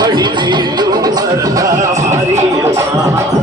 படி மேலும் மாரியம்மா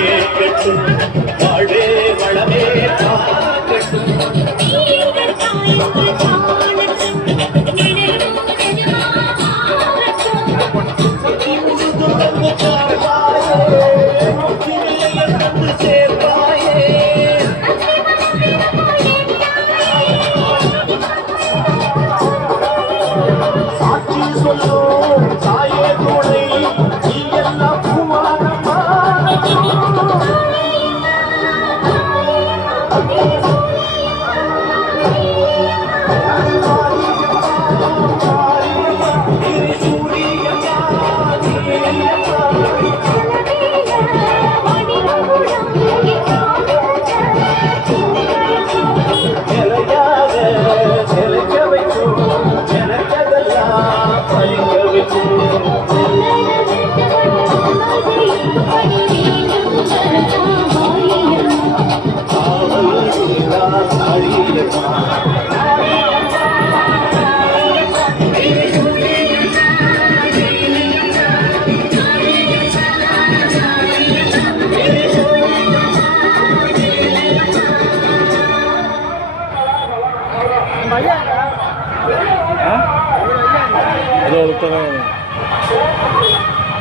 கேட்கட்டும் வாழ்வே வளமே காக்கட்டும் சாட்சி சொல்லும் சாயே துணை நீ எல்லாம்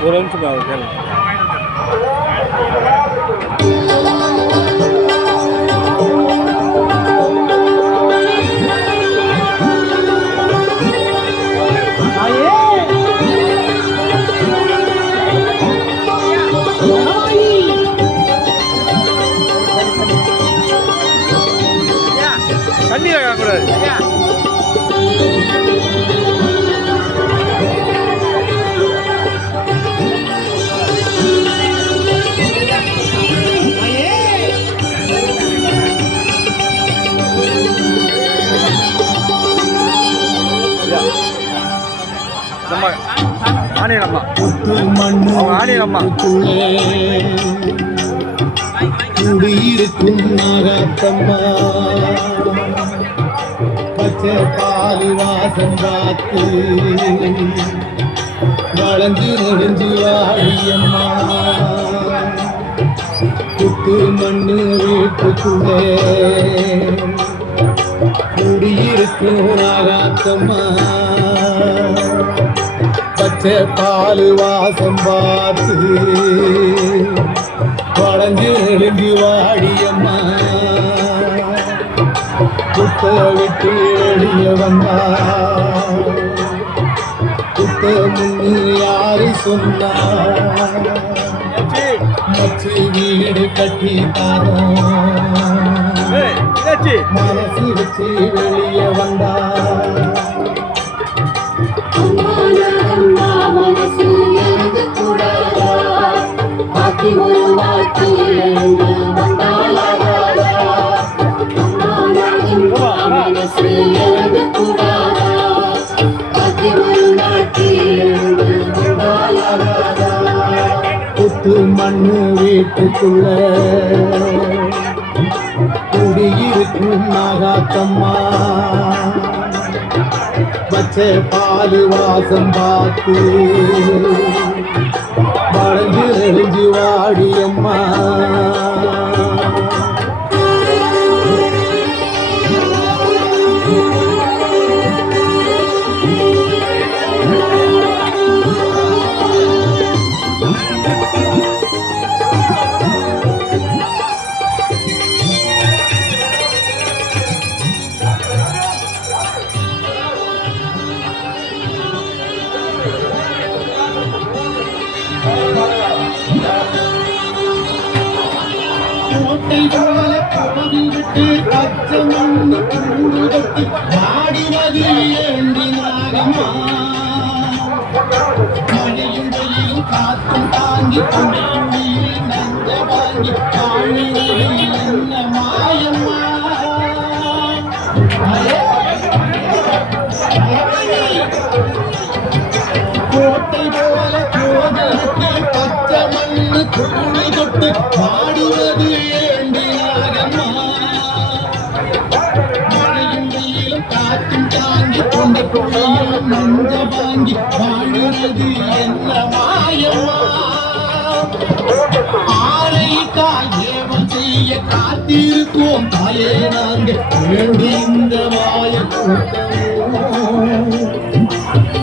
ஒரு நிமிஷம் கேள்வி தண்ணி கூடாது குடியிருக்கும் நாகத்தம்மா பச்சை பாலி வாசம் பார்த்து வளைஞ்சு நெடுஞ்சு வாடியம்மா புத்து மண்ணு வீட்டுக்குள்ளே குடியிருக்கும் நாகத்தம்மா பச்சை பால் வாசம் பார்த்து வளைஞ்சு நெடுங்கி வாடியம்மா குத்த விட்டு வெளிய வந்தா குத்த முன்னு யாரு சொன்னா மச்சு வீடு கட்டி தாரோம் மனசு வச்சு வெளிய வந்தா புத்து மண்ணு வீட்டுக்குள்ள குடியிருக்கும் நாகாத்தம்மா பச்சை பால் வாசம் பார்த்து வளைஞ்சு நெடுஞ்சு வாடியம்மா கோட்டை போல கோவிட்டு அச்சமண்ணு கூடுதட்டு வாடினது ஏண்டி நாகம்மா மழையும் வெயிலும் காத்தும் தாங்கி துணியில் நஞ்ச வாங்கி காணினது என்ன மாயம்மா கோட்டை போல கோவிட்டு அச்சமண்ணு கூடுதட்டு வாடினது ஏண்டி நாகம்மா மழையும் வெயிலும் காத்தும் தாங்கி கொண்ட துணியில் நஞ்ச வாங்கி வாழுறது என்ன மாயம்மா ஆரை அழிய காத்திருக்கோம் தாயே நாங்க வேண்டி இந்த மாய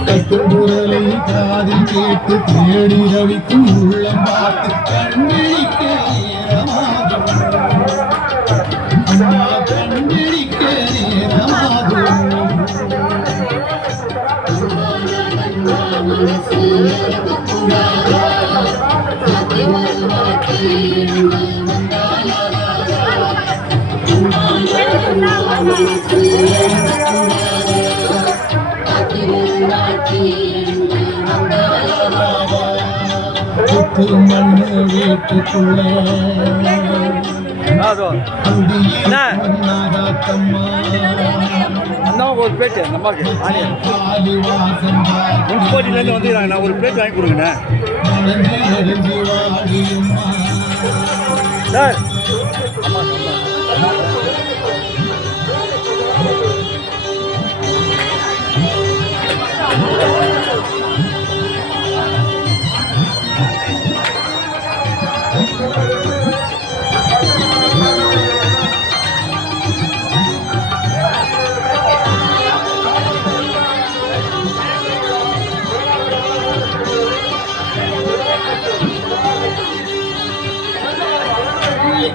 கட்டும் குரலை காதில் கேட்டு தேடி ரவிக்கும் உள்ளம் பார்த்து கண்ணிழிக்க நேரமாகும் அம்மா கண்ணிழிக்க நேரமாகும் மண்ணு வீட்டுக்குள்ள ஒரு பிளேட் அந்த அம்மாவுக்கு முன்சிபாலிட்டிலேருந்து வந்து நான் ஒரு பிளேட் வாங்கி கொடுங்கண்ணே சார்.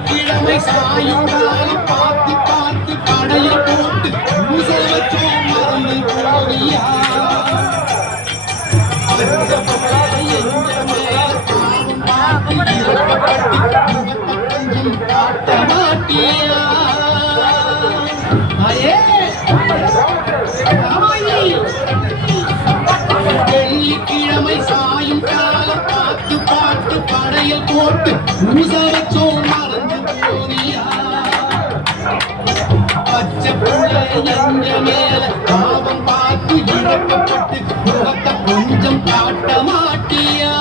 கிழமை சாயுங்காலி பார்த்து பார்த்து படையை போட்டு பூசல் வச்சு மறந்து போறியா காட்ட மாட்டியா வெள்ளிக்கிழமை சாயும் காலம் பார்த்து பார்த்து படையில் போட்டு பூசவச்சோ மறந்து போறியா பச்சை புள்ள எங்க மேல பாவம் பார்த்து இழக்கப்பட்டு முகத்தை கொஞ்சம் காட்ட மாட்டியா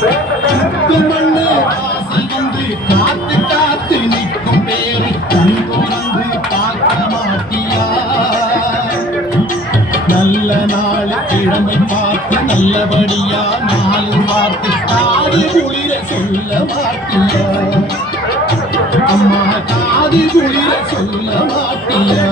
சுத்து மண்ணு வாசல் வந்து காத்து காத்து நிற்கும் பேரு கண் தொடர்ந்து பார்க்க மாட்டியா நல்ல நாள் கிழமை பார்த்து நல்லபடியா நாலு வார்த்தை காது குளிர சொல்ல மாட்டியா அம்மா காது குளிர சொல்ல மாட்டியா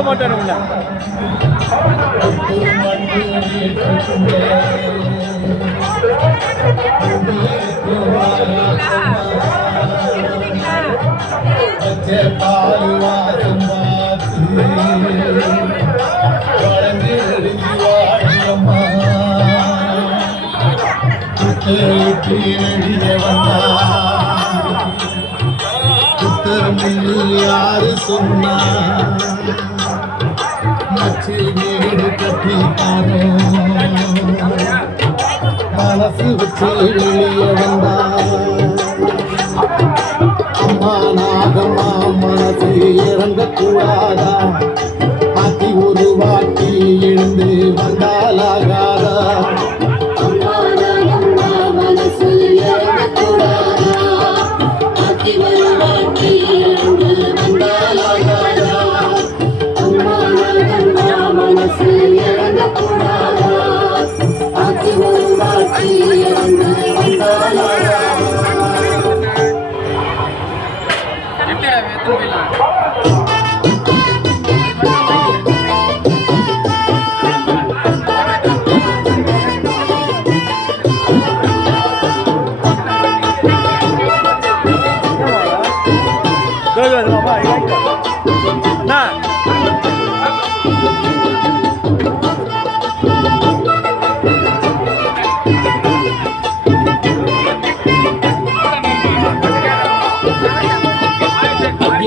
மாட்டேன் யாரு சொன்னா வீடு கட்டித்தாரோ மனசு வச்சு வெளிய வந்தா அம்மா நாகம்மா மனசு இறங்கக்கூடாதா மாத்தி ஒரு வாட்டி எழுந்து வந்தாலாகாதா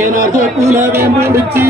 எனக்கு புலவே முடிச்சு